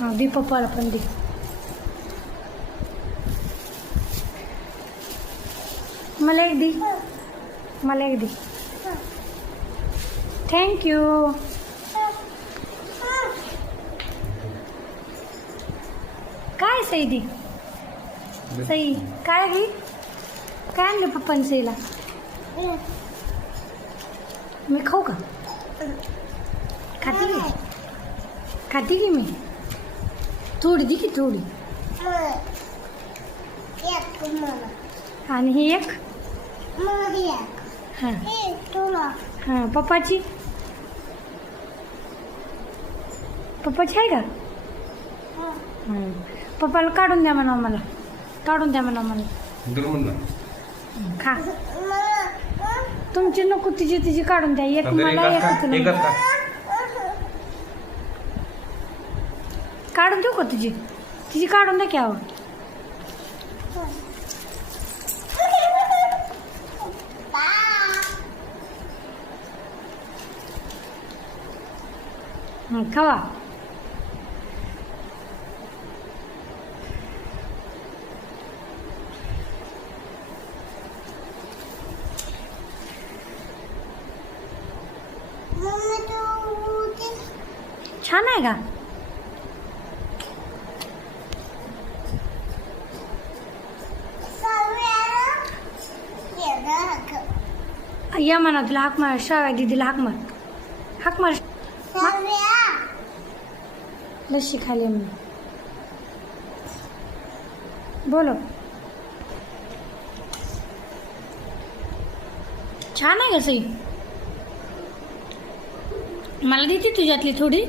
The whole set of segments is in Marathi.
हां दे पप्पाला पण दे. मला एक दे. मला एक दे. थँक्यू. काय सई दे. सई काय घे. काय आणलं पप्पाने सईला. मी खाऊ का. खाती की. खाती की मी. थोडी दे की थोडी. आणि ही एक. हां हां पप्पाची. पप्पाची आहे का. पप्पाला काढून द्या म्हणा मला. काढून द्या म्हणा मला. खा. तुमची नको तिची तिची काढून द्या. एक मला एक तुला. काढून देऊ का तुझी. तिची काढून द्या की आवड. खावा. छान आहे का. या म्हणा तुला हाक मार. शाळा दीदीला हाक मार. हाक मार. लस्सी खाली म्हणून बोलो. छान आहे का सई. मला देते तुझ्यातली थोडी.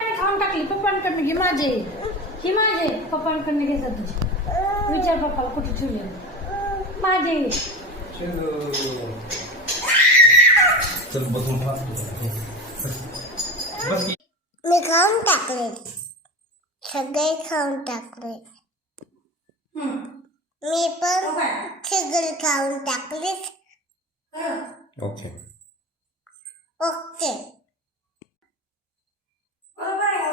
खाऊन टाकली पप्पांकडनं. घे माझे. ही माझे पप्पांकडनं घ्यायचा तुझी. विचार पप्पाला कुठे ठेवले माझे. मी खाऊन टाकले. सगळे खाऊन टाकले. मी पण सगळे खाऊन टाकले. ओके. ओके.